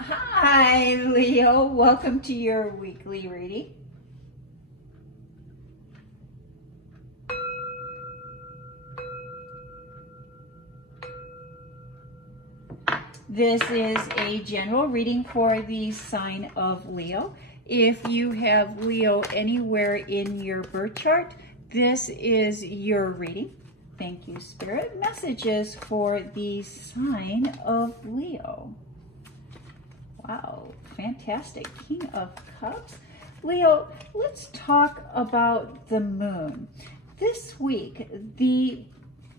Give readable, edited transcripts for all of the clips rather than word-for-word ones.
Hi, Leo. Welcome to your weekly reading. This is a general reading for the sign of Leo. If you have Leo anywhere in your birth chart, this is your reading. Thank you, Spirit. Messages for the sign of Leo. Wow, fantastic. King of Cups. Leo, let's talk about the moon. This week, the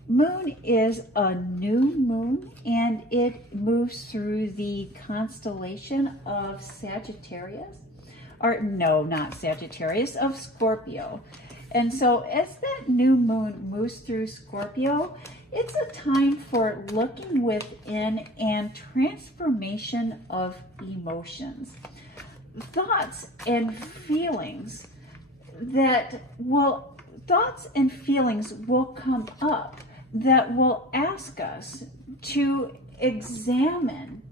moon is a new moon, and it moves through the constellation of Sagittarius. Or no, not Sagittarius, of Scorpio. And so as that new moon moves through Scorpio, it's a time for looking within and transformation of emotions. Thoughts and feelings will come up that will ask us to examine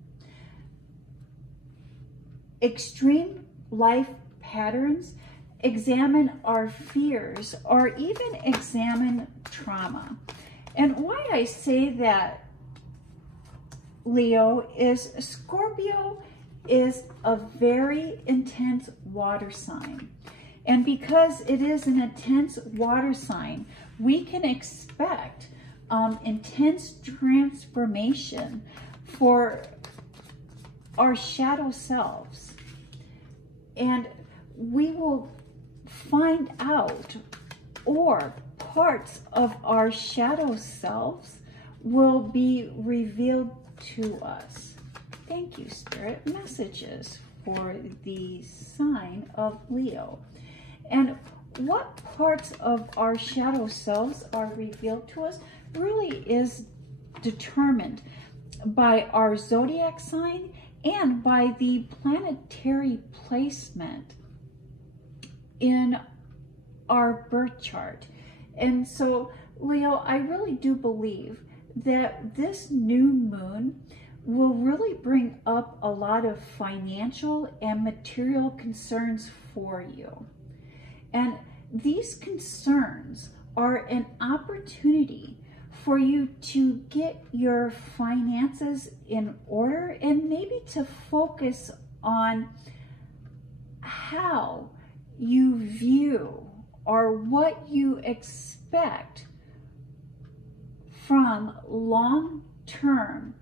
extreme life patterns, examine our fears, or even examine trauma. And why I say that, Leo, is Scorpio is a very intense water sign. And because it is an intense water sign, we can expect intense transformation for our shadow selves. And we will find out, or parts of our shadow selves will be revealed to us. Thank you, Spirit. Messages for the sign of Leo. And what parts of our shadow selves are revealed to us really is determined by our zodiac sign and by the planetary placement in our birth chart. And so, Leo, I really do believe that this new moon will really bring up a lot of financial and material concerns for you. And these concerns are an opportunity for you to get your finances in order and maybe to focus on how you view or what you expect from long-term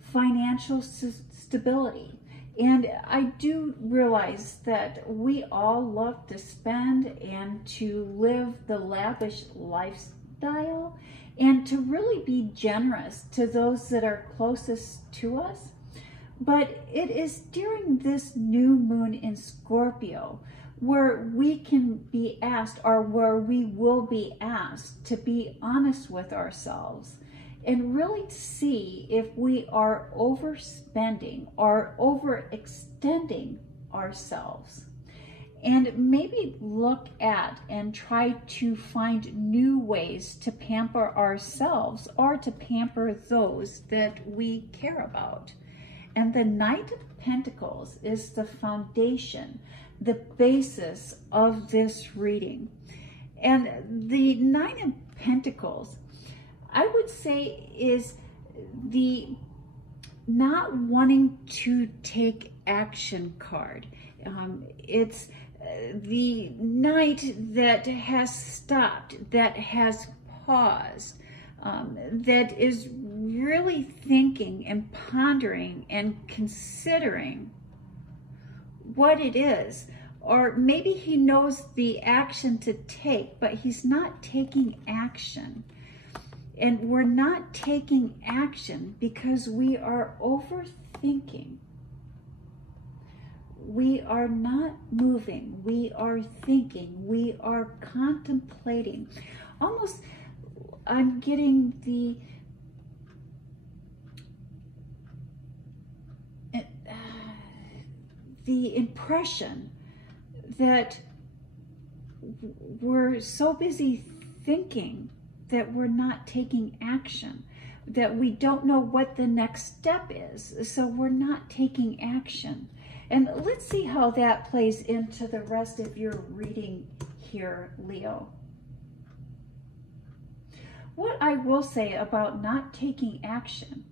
financial stability. And I do realize that we all love to spend and to live the lavish lifestyle and to really be generous to those that are closest to us. But it is during this new moon in Scorpio where we can be asked, or where we will be asked, to be honest with ourselves and really see if we are overspending or overextending ourselves. And maybe look at and try to find new ways to pamper ourselves or to pamper those that we care about. And the Knight of Pentacles is the foundation, the basis of this reading. And the Knight of Pentacles, I would say, is the not wanting to take action card. It's the Knight that has stopped, that has paused, that is really thinking and pondering and considering what it is. Or maybe he knows the action to take, but he's not taking action. And we're not taking action because we are overthinking. We are not moving. We are thinking. We are contemplating. Almost, I'm getting the impression that we're so busy thinking that we're not taking action. that we don't know what the next step is, so we're not taking action. And let's see how that plays into the rest of your reading here, Leo. What I will say about not taking action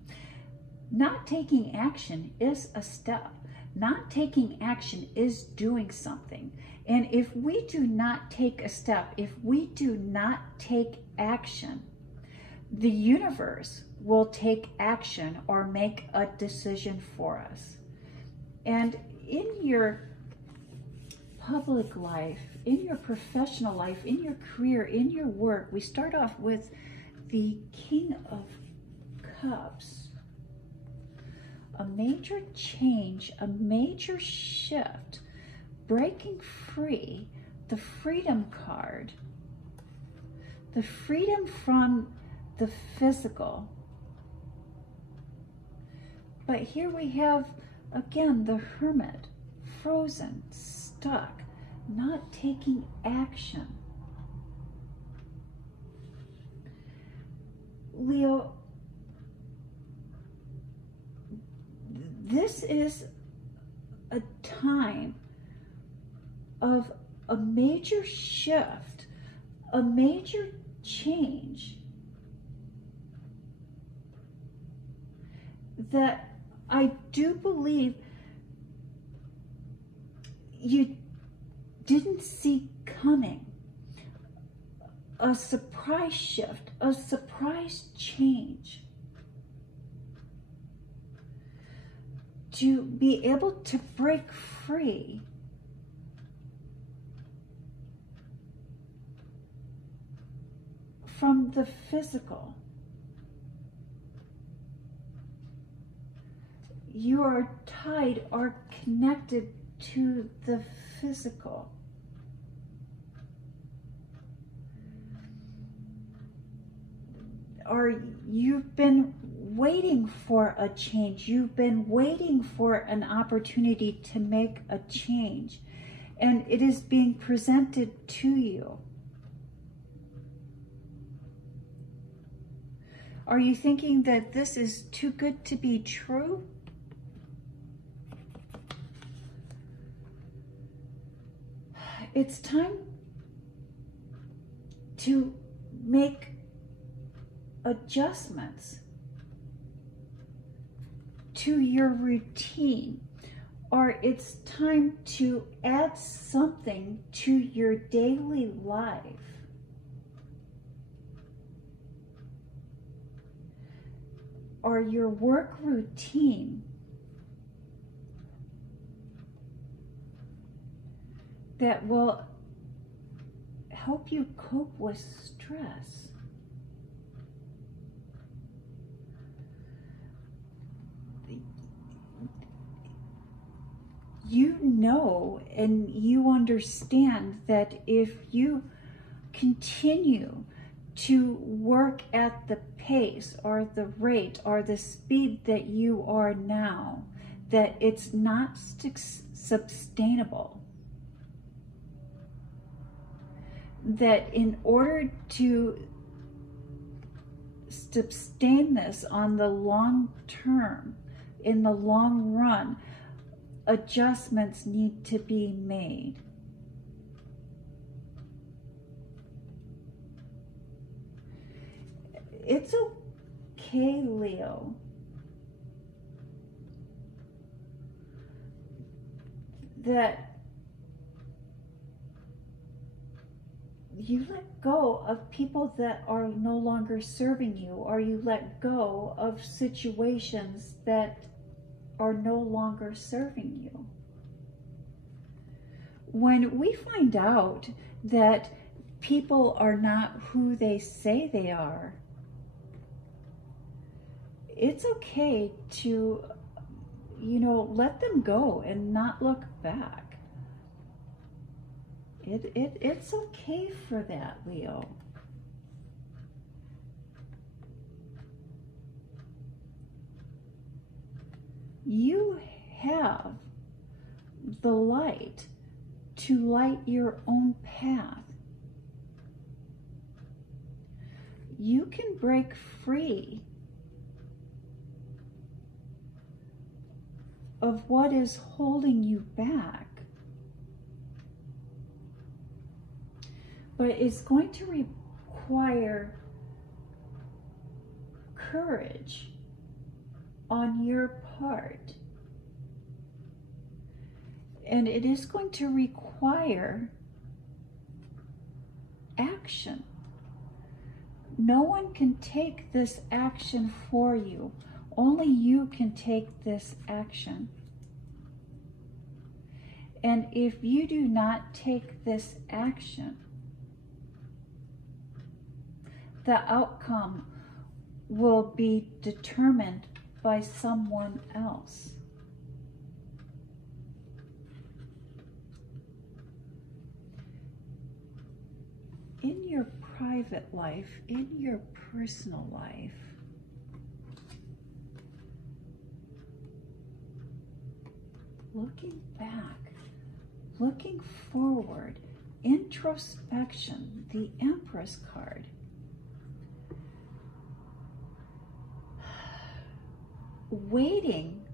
is a step. Not taking action is doing something. And if we do not take a step, if we do not take action, the universe will take action or make a decision for us. And in your public life, in your professional life, in your career, in your work, we start off with the King of Cups. A major change, a major shift, breaking free, the Freedom card, the freedom from the physical. But here we have, again, the Hermit, frozen, stuck, not taking action. Leo, this is a time of a major shift, a major change that I do believe you didn't see coming. A surprise shift, a surprise change. To be able to break free from the physical. You are tied or connected to the physical. Or you've been waiting for a change. You've been waiting for an opportunity to make a change. And it is being presented to you. Are you thinking that this is too good to be true? It's time to make adjustments to your routine, or it's time to add something to your daily life. Or your work routine that will help you cope with stress. You know and you understand that if you continue to work at the pace or the rate or the speed that you are now, that it's not sustainable. That in order to sustain this on the long term, in the long run, adjustments need to be made. It's okay, Leo, that you let go of people that are no longer serving you, or you let go of situations that are no longer serving you. When we find out that people are not who they say they are, it's okay to, let them go and not look back. It's okay for that, Leo. You have the light to light your own path. You can break free of what is holding you back. But it's going to require courage on your part. And it is going to require action. No one can take this action for you. Only you can take this action. And if you do not take this action, the outcome will be determined by someone else. In your private life, in your personal life, looking back, looking forward, introspection, the Empress card. Waiting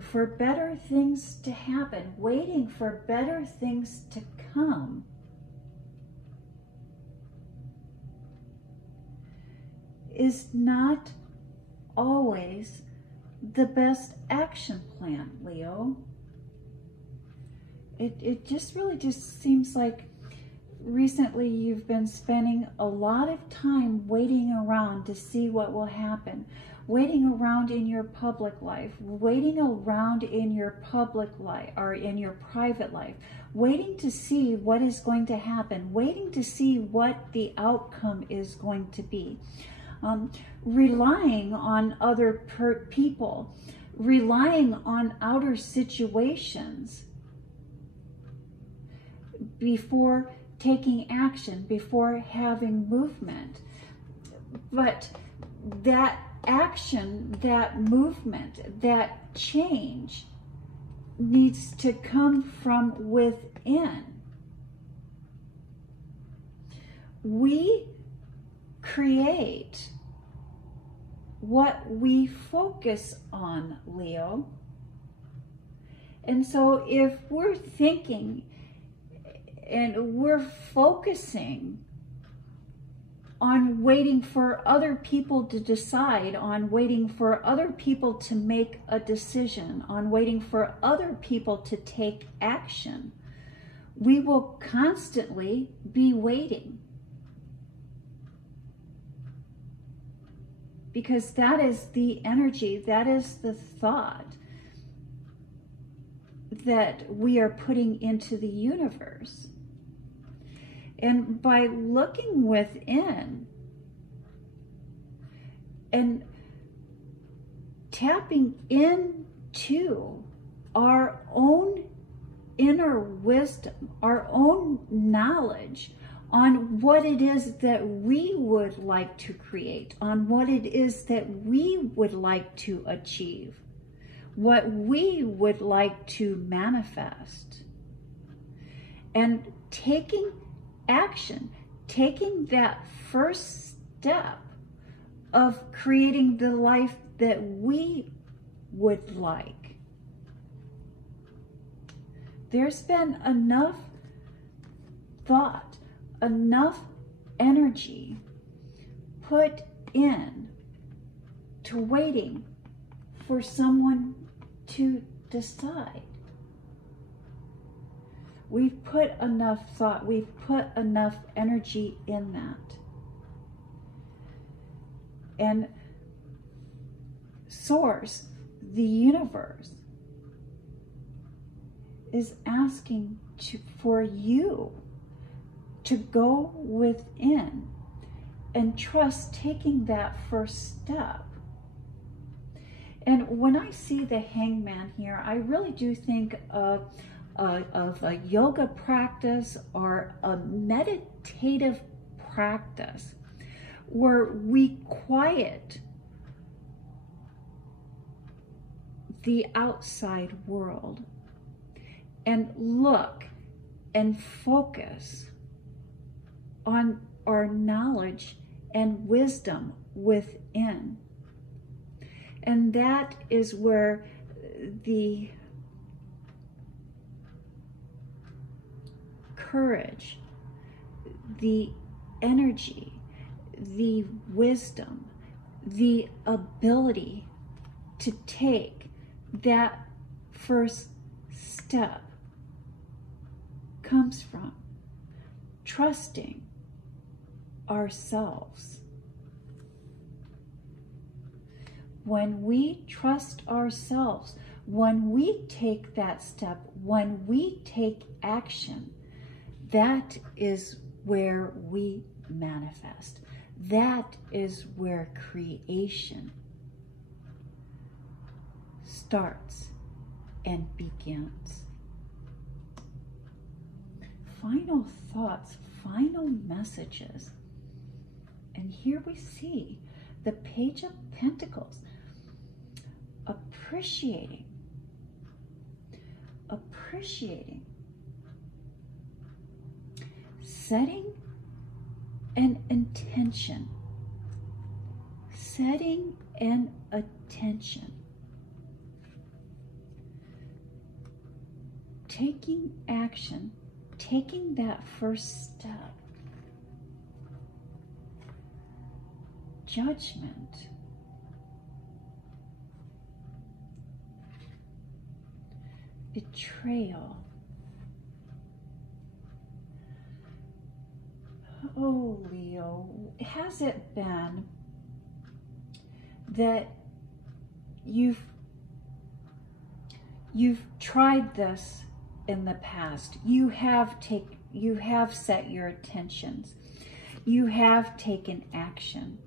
for better things to happen, waiting for better things to come. Is not always the best action plan, Leo. It just really just seems like recently you've been spending a lot of time waiting around to see what will happen, waiting around in your public life, waiting around in your public life or in your private life, waiting to see what is going to happen, waiting to see what the outcome is going to be. Relying on other people, relying on outer situations before taking action, before having movement. But that action, that movement, that change needs to come from within. We create what we focus on, Leo. And so if we're thinking and we're focusing on waiting for other people to decide, on waiting for other people to make a decision, on waiting for other people to take action, we will constantly be waiting. Because that is the energy, that is the thought that we are putting into the universe. And by looking within and tapping into our own inner wisdom, our own knowledge on what it is that we would like to create, on what it is that we would like to achieve, what we would like to manifest, and taking action, taking that first step of creating the life that we would like. There's been enough thought, enough energy put in to waiting for someone to decide. We've put enough thought, we've put enough energy in that. And Source, the universe, is asking for you to go within and trust taking that first step. And when I see the Hangman here, I really do think of a yoga practice or a meditative practice where we quiet the outside world and look and focus on our knowledge and wisdom within. And that is where the courage, the energy, the wisdom, the ability to take that first step comes from trusting ourselves. When we trust ourselves, when we take that step, when we take action, that is where we manifest. That is where creation starts and begins. Final thoughts, final messages. And here we see the Page of Pentacles, appreciating, setting an intention, setting an attention, taking action, taking that first step. Judgment. Betrayal. Oh, Leo, has it been that you've tried this in the past? You have set your intentions. You have taken action,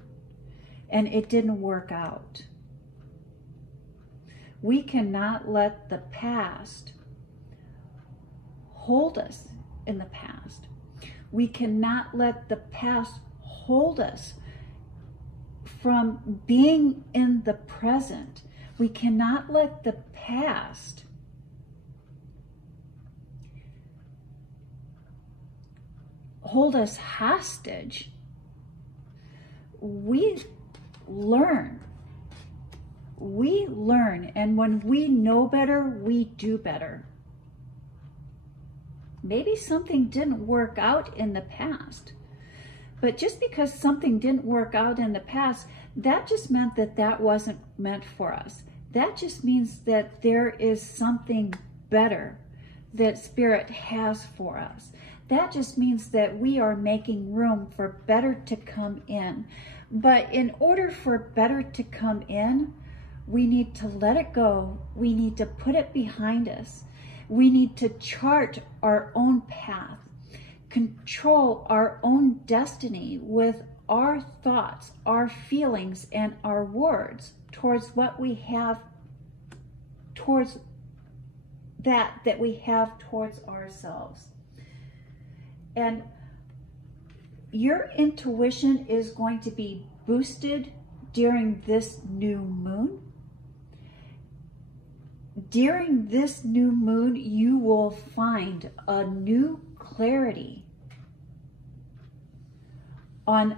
and it didn't work out. We cannot let the past hold us in the past. We cannot let the past hold us from being in the present. We cannot let the past hold us hostage. We learn, and when we know better, we do better. Maybe something didn't work out in the past, but just because something didn't work out in the past, that just meant that that wasn't meant for us. That just means that there is something better that Spirit has for us. That just means that we are making room for better to come in. But in order for better to come in, we need to let it go. We need to put it behind us. We need to chart our own path, control our own destiny with our thoughts, our feelings, and our words towards what we have, towards that we have towards ourselves. And your intuition is going to be boosted during this new moon. During this new moon, you will find a new clarity on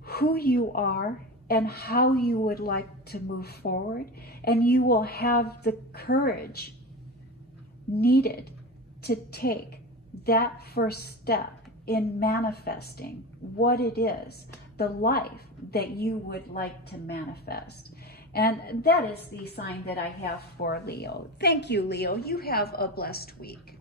who you are and how you would like to move forward. And you will have the courage needed to take that first step in manifesting what it is, the life that you would like to manifest. And that is the sign that I have for Leo. Thank you, Leo. You have a blessed week.